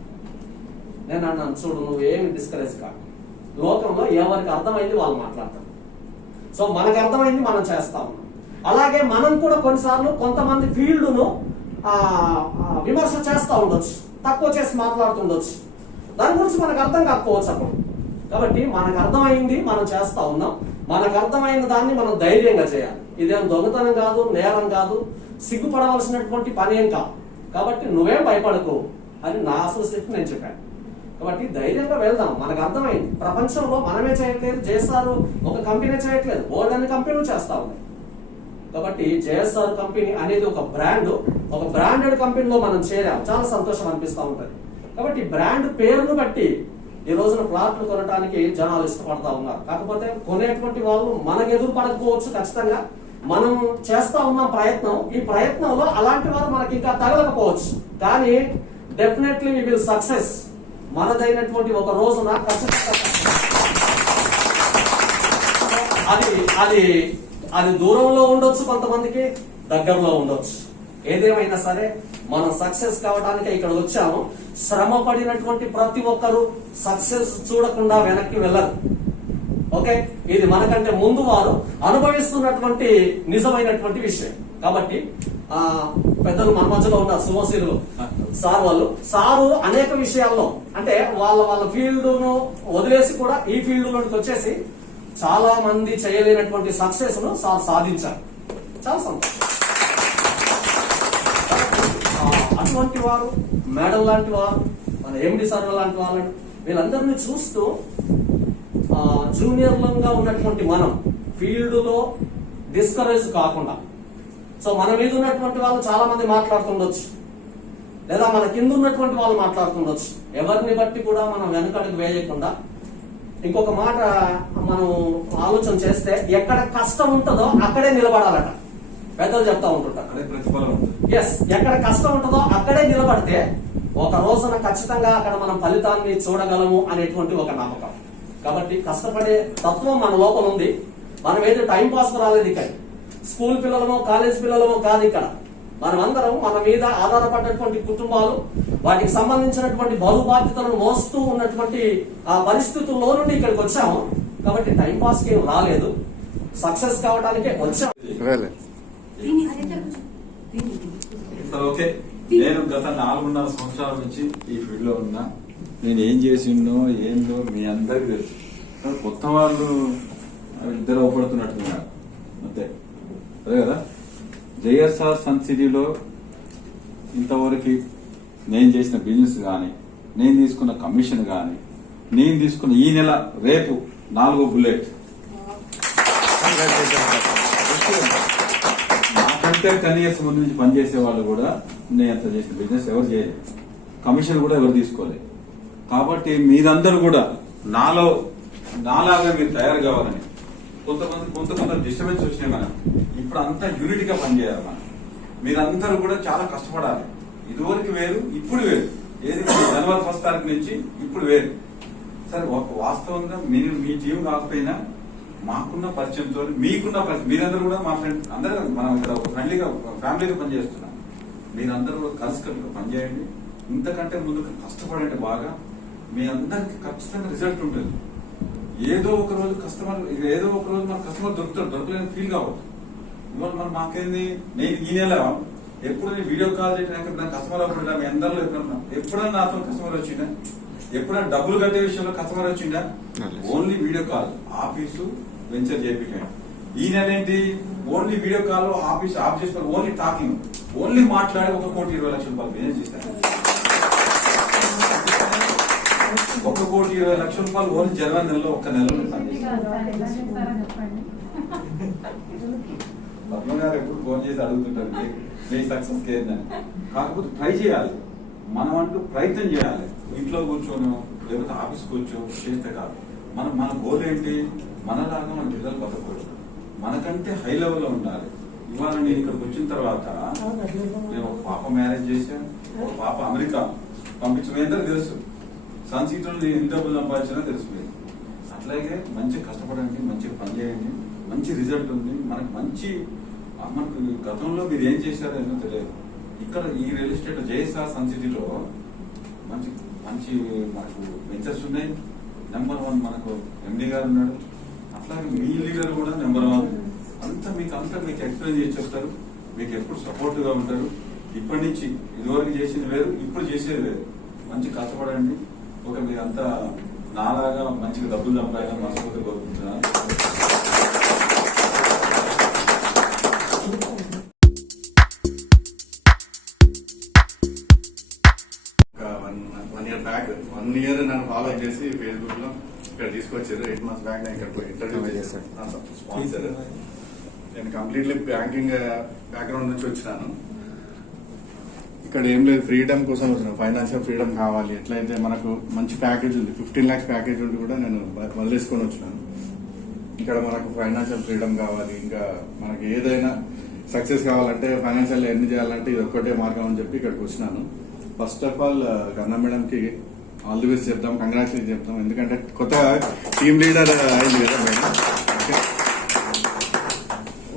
నేను అన్నాను, చూడు నువ్వేమి డిస్కరేజ్ కాదు, లోకంలో ఎవరికి అర్థమైంది వాళ్ళు మాట్లాడతారు. సో మనకు అర్థమైంది మనం చేస్తా ఉన్నాం. అలాగే మనం కూడా కొన్నిసార్లు కొంతమంది ఫీల్డ్ ను విమర్శ చేస్తూ ఉండొచ్చు, తక్కువ చేసి మాట్లాడుతుండొచ్చు, దాని గురించి మనకు అర్థం కాకపోవచ్చు అప్పుడు. కాబట్టి మనకు అర్థమైంది మనం చేస్తా ఉన్నాం, మనకు అర్థమైన దాన్ని మనం ధైర్యంగా చేయాలి. ఇదేం దొంగతనం కాదు, నేరం కాదు, సిగ్గుపడవలసినటువంటి పని ఏం కాదు. కాబట్టి నువ్వేం భయపడకు అని నా అసోసియేట్ నేను చెప్పాను. కాబట్టి ధైర్యంగా వెళ్దాం, మనకు అర్థమైంది. ప్రపంచంలో మనమే చేయట్లేదు, జేఎస్ఆర్ ఒక కంపెనీ చేయట్లేదు, బోల్డ్ అనే కంపెనీలు చేస్తా ఉన్నాయి. కాబట్టి జేఎస్ఆర్ కంపెనీ అనేది ఒక బ్రాండ్, ఒక బ్రాండెడ్ కంపెనీలో మనం చేరాం, చాలా సంతోషం అనిపిస్తూ ఉంటుంది. కాబట్టి బ్రాండ్ పేరును బట్టి ఈ రోజున ప్లాట్లు కొనడానికి జనాలు ఇష్టపడతా ఉన్నారు. కాకపోతే కొనేటువంటి వాళ్ళు మనకు ఎదురు పడకపోవచ్చు, ఖచ్చితంగా మనం చేస్తా ఉన్న ప్రయత్నం, ఈ ప్రయత్నంలో అలాంటి వారు మనకి ఇంకా తగలకపోవచ్చు, కానీ డెఫినెట్లీ వి విల్ సక్సెస్. మనదైనటువంటి ఒక రోజున అది దూరంలో ఉండొచ్చు, కొంతమందికి దగ్గరలో ఉండొచ్చు. ఏదేమైనా సరే మనం సక్సెస్ కావడానికి ఇక్కడ వచ్చాము. శ్రమ పడినటువంటి ప్రతి ఒక్కరు సక్సెస్ చూడకుండా వెనక్కి వెళ్ళరు, ఓకే. ఇది మనకంటే ముందు వారు అనుభవిస్తున్నటువంటి నిజమైనటువంటి విషయం. కాబట్టి పెద్దలు మన మధ్యలో ఉన్నారు, సుమశీరులు సార్, సారు అనేక విషయాల్లో అంటే వాళ్ళ ఫీల్డ్ ను వదిలేసి కూడా ఈ ఫీల్డ్ లోకి వచ్చేసి చాలా మంది చేయలేనటువంటి సక్సెస్ ను సార్ సాధించారు. చాలా సంతోషం. అటువంటి వారు, మేడం లాంటి వారు, మన ఎండి సార్ లాంటి వాళ్ళని, వీళ్ళందరినీ చూస్తూ జూనియర్లంగా ఉన్నటువంటి మనం ఫీల్డ్లో డిస్కరేజ్ కాకుండా, సో మన మీద ఉన్నటువంటి వాళ్ళు చాలా మంది మాట్లాడుతుండొచ్చు, లేదా మన కింద ఉన్నటువంటి వాళ్ళు మాట్లాడుతుండొచ్చు. ఎవరిని బట్టి కూడా మనం వెనకడుగు వేయకుండా ఇంకొక మాట మనం ఆలోచన చేస్తే, ఎక్కడ కష్టం ఉంటుందో అక్కడే నిలబడాలట పెద్దలు చెప్తా ఉంటుంటారు. అదే ప్రతిఫలం ఉంటుంది. ఎస్, ఎక్కడ కష్టం ఉంటుందో అక్కడే నిలబడితే ఒక రోజున ఖచ్చితంగా అక్కడ మనం ఫలితాన్ని చూడగలము అనేటువంటి ఒక నమ్మకం. కాబట్టి కష్టపడే తత్వం మన లోపల ఉంది. మనం ఏదో టైం పాస్ రాలేదు ఇక్కడ. స్కూల్ పిల్లలమో కాలేజ్ పిల్లలమో కాదు ఇక్కడ. మనమందరం మన మీద ఆధారపడినటువంటి కుటుంబాలు, వాటికి సంబంధించినటువంటి బరువు బాధ్యతలను మోస్తూ ఉన్నటువంటి ఆ పరిస్థితుల్లో నుండి ఇక్కడికి వచ్చాము. కాబట్టి టైం పాస్ కి రాలేదు, సక్సెస్ కావడానికే వచ్చాము. ఓకే, నేను గత 4.5 సంవత్సరాల నుంచి ఈ ఫీల్డ్ లో ఉన్నా. నేను ఏం చేసిండో ఏందో మీ అందరికి తెలుసు. కొత్త వాళ్ళు ఇద్దరు అవపడుతున్నట్టున్నారు అంతే, అదే కదా. జేఎస్ఆర్ సన్ సిటీలో ఇంతవరకు నేను చేసిన బిజినెస్ కానీ, నేను తీసుకున్న కమిషన్ కానీ, నేను తీసుకున్న ఈ నెల రేపు 4వ బుల్లెట్, నాకంటే 10 years ముందు నుంచి పనిచేసే వాళ్ళు కూడా నేను అంత చేసిన బిజినెస్ ఎవరు చేయలేదు, కమిషన్ కూడా ఎవరు తీసుకోలేదు. కాబట్టి మీరందరూ కూడా నాలాగా మీరు తయారు కావాలని, కొంత డిస్టర్బెన్స్ వచ్చినాయి. మనం ఇప్పుడు అంతా యూనిట్ గా పనిచేయాలి. మనం మీరందరూ కూడా చాలా కష్టపడాలి. ఇదివరకు వేరు, ఇప్పుడు వేరు. ఏది జనవరి 1st తారీఖు నుంచి ఇప్పుడు వేరు. సరే, ఒక వాస్తవంగా మీరు మీ టీం కాకపోయినా మాకున్న పరిచయంతో, మీకున్న పరిచయం, మీరందరూ కూడా మా ఫ్రెండ్ అందరూ, మనం ఇక్కడ ఒక ఫ్రెండ్లీగా ఫ్యామిలీగా పనిచేస్తున్నాం. మీరందరూ కూడా కలిసికట్టుగా పనిచేయండి. ఇంతకంటే ముందు కష్టపడండి బాగా. మీ అందరికి ఖచ్చితంగా రిజల్ట్ ఉంటుంది. ఏదో ఒక రోజు మన కస్టమర్ దొరకలేని ఫీల్ కావద్దు. ఇవాళ మనం మాకేంది, నేను ఈ నెల ఎప్పుడు నేను వీడియో కాల్ చేయడానికి కస్టమర్ అప్పుడు మీ అందరిలో ఎప్పుడన్నా నాతో కస్టమర్ వచ్చిందా, ఎప్పుడైనా డబ్బులు కట్టే విషయంలో కస్టమర్ వచ్చిందా? Only video call, office venture చేయించండి. ఈ నెల ఏంటి, only video call, office of చేసుకొని ఓన్లీ టాకింగ్, ఓన్లీ మాట్లాడి 1,20,00,000 బిజినెస్ చేశాను. 1,20,00,000 ఓన్లీ జనవరి నెలలో, ఒక్క నెలలో పద్మ గారు ఎప్పుడు ఫోన్ చేసి అడుగుతుంటారు మీ సక్సెస్ ఏందని. కాకపోతే ట్రై చేయాలి, మనం అంటూ ప్రయత్నం చేయాలి. ఇంట్లో కూర్చోను లేకపోతే ఆఫీస్ కూర్చో చేస్తే కాదు. మన గోల్ ఏంటి, మనలాగా మన పిల్లలు బతకూడదు, మనకంటే హై లెవెల్లో ఉండాలి. ఇవాళ నేను ఇక్కడికి వచ్చిన తర్వాత నేను ఒక పాప మ్యారేజ్ చేశాను, ఒక పాప అమెరికా పంపించమేందో తెలుసు, సన్ సిటీలో నేను ఎన్ని డబ్బులు సంపాదించినా తెలిసిపోయింది. అట్లాగే మంచిగా కష్టపడండి, మంచిగా పనిచేయండి, మంచి రిజల్ట్ ఉంది. మనకు గతంలో మీరు ఏం చేశారో ఏమో తెలియదు. ఇక్కడ ఈ రియల్ ఎస్టేట్ జేఎస్ఆర్ సన్ సిటీలో మంచి మనకు వెంచర్స్ ఉన్నాయి. నెంబర్ 1 మనకు ఎండి గారు ఉన్నాడు. అట్లాగే మీ లీడర్ కూడా నెంబర్ 1. అంతా మీకు ఎక్స్ప్లెయిన్ చేసి చెప్తారు. మీకు ఎప్పుడు సపోర్ట్ గా ఉంటారు. ఇప్పటి నుంచి ఇదివరకు చేసింది వేరు, ఇప్పుడు చేసేది వేరు. మంచి కష్టపడండి. ఓకే, మీరంతా నాలాగా మంచిగా డబ్బులు సంపాదించాలని మనస్ఫూర్తిగా కోరుకుంటున్నాను. వన్ ఇయర్ నన్ను ఫాలో చేసి ఫేస్బుక్ లో ఇక్కడ తీసుకొచ్చారు. 8 months బ్యాక్ నేను ఇక్కడ ఇంటర్వ్యూ చేశాను. స్పాన్సర్. నేను కంప్లీట్లీ బ్యాంకింగ్ బ్యాక్గ్రౌండ్ నుంచి వచ్చినాను. ఇక్కడ ఏం లేదు, ఫ్రీడమ్ కోసం వచ్చిన, ఫైనాన్షియల్ ఫ్రీడమ్ కావాలి. ఎట్లయితే మనకు మంచి ప్యాకేజ్ ఉంది, 15 lakhs ప్యాకేజ్ ఉండి కూడా నేను వదిలేసుకొని వచ్చినాను. ఇక్కడ మనకు ఫైనాన్షియల్ ఫ్రీడమ్ కావాలి, ఇంకా మనకి ఏదైనా సక్సెస్ కావాలంటే ఫైనాన్షియల్ ఎర్న్ చేయాలంటే ఇది ఒక్కటే మార్గం అని చెప్పి ఇక్కడికి వచ్చినాను. ఫస్ట్ ఆఫ్ ఆల్ గన్నా మేడం కి ఆల్ ది బెస్ట్ చెప్తాం, కంగ్రాచులేట్ చెప్తాం. ఎందుకంటే కొత్తగా టీమ్ లీడర్ అయింది కదా మేడం.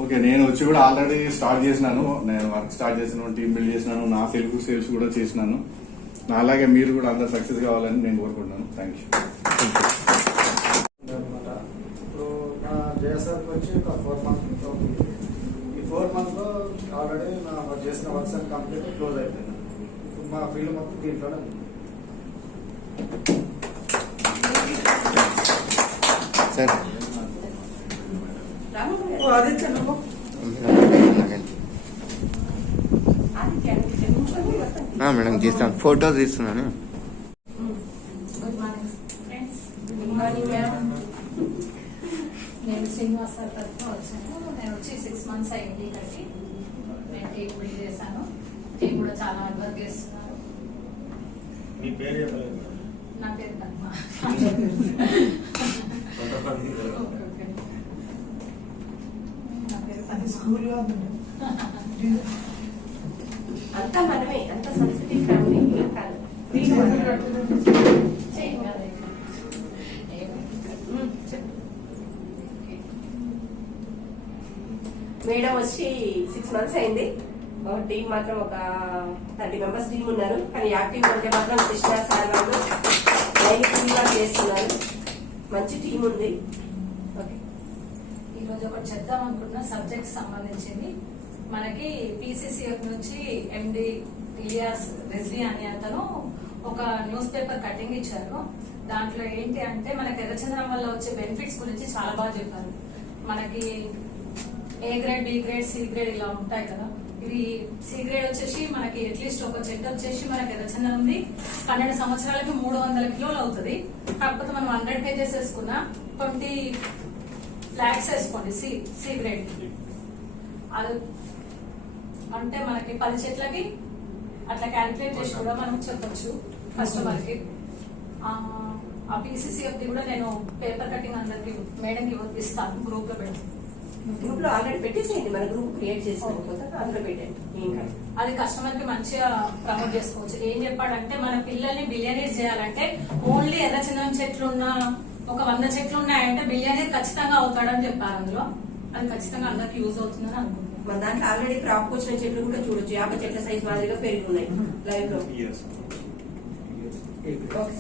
ఓకే, నేను వచ్చి కూడా ఆల్రెడీ స్టార్ట్ చేసినాను. నేను వర్క్ స్టార్ట్ చేసినాను, టీమ్ బిల్డ్ చేసినాను, నా సేల్స్ కూడా చేసినాను. అలాగే మీరు కూడా అందరు సక్సెస్ కావాలని నేను కోరుకుంటున్నాను. Thank you. ఇప్పుడు నా జేఎస్ఆర్కి వచ్చి ఒక 4 months అవుతుంది. ఈ 4 months లో ఆల్రెడీ నా చేసిన వర్క్స్ అన్ని కంప్లీట్ క్లోజ్ అయిపోయింది. ఇప్పుడు మా ఫీల్డ్ మొత్తం దీంట్లోనే ఉంది. మేడం తీస్తాను, ఫోటోస్ తీస్తున్నాను. Good morning ma'am. వచ్చాను. నేను వచ్చి 6 months అయింది ఇక్కడికి. నేను టీం బిల్డ్ చేశాను. టీం కూడా చాలా హార్డ్ వర్క్ చేస్తున్నారు. మీ పేరు చెప్పలేదు మేడం. నా పేరు పద్మ. కొంతమంది ఓకే. నా పేరు అది పద్మ. స్కూల్ కాదు మేడం. అంతా మనమే, అంత సెన్సిటివ్ ఫ్యామిలీ కాదు. చేతులు కట్టలేదు. చేయం కదా ఇక్కడ. చెప్పు. మేడం వచ్చి 6 months అయింది. టీం మాత్రం ఒక 30 members టీం ఉన్నారు. కానీ యాక్టివ్ అంటే మాత్రం కృష్ణ సార్ వాళ్ళు డైలీ టీంగా చేస్తున్నారు. మంచి టీం ఉంది. ఓకే. ఈరోజు ఒకటి చెప్దాం అనుకున్న సబ్జెక్ట్ సంబంధించింది. మనకి PCCF నుంచి MD ఇలియాస్ రిజ్వీ అనే అతను ఒక న్యూస్ పేపర్ కటింగ్ ఇచ్చారు. దాంట్లో ఏంటి అంటే మనకి ఎర్రచంద్రం వల్ల వచ్చే బెనిఫిట్స్ గురించి చాలా బాగా చెప్పారు. మనకి A grade, B grade, C grade ఇలా ఉంటాయి కదా. ఇది C గ్రేడ్ వచ్చేసి మనకి అట్లీస్ట్ ఒక చెట్టు వచ్చేసి మనకి ఎర్రచందనం ఉంది 12 సంవత్సరాలకి 300 కిలోలు అవుతుంది. కాకపోతే మనం 100 pages వేసుకున్నా 20 lakhs వేసుకోండి C గ్రేడ్. అది అంటే మనకి 10 చెట్లకి అట్లా క్యాలిక్యులేట్ చేసి కూడా మనం చెప్పొచ్చు కస్టమర్ కి. ఆ PCCF కూడా నేను పేపర్ కటింగ్ అందరికి మేడంకి ఇస్తాను, గ్రూప్ లో పెడతాను. గ్రూప్ లో ఆల్రెడీ పెట్టేసేయండి. మన గ్రూప్ క్రియేట్ చేసిన అందులో పెట్టండి. ఇంకా అది కస్టమర్ కి మంచిగా ప్రమోట్ చేసుకోవచ్చు. ఏం చెప్పాడంటే మన పిల్లల్ని బిలియనీర్ చేయాలంటే ఓన్లీ ఎర్రచందనం చెట్లు ఉన్న ఒక 100 చెట్లు ఉన్నాయంటే బిలియనీర్ ఖచ్చితంగా అవుతాడని చెప్పారు. అందులో అది ఖచ్చితంగా అందరికి యూజ్ అవుతుందని అనుకుంటున్నాను. మన దాంట్లో ఆల్రెడీ క్రాప్ వచ్చిన చెట్లు కూడా చూడొచ్చు. 50 చెట్ల సైజ్ మాదిరిగా పెరిగి ఉన్నాయి లైవ్ లో. Yes. ఓకే.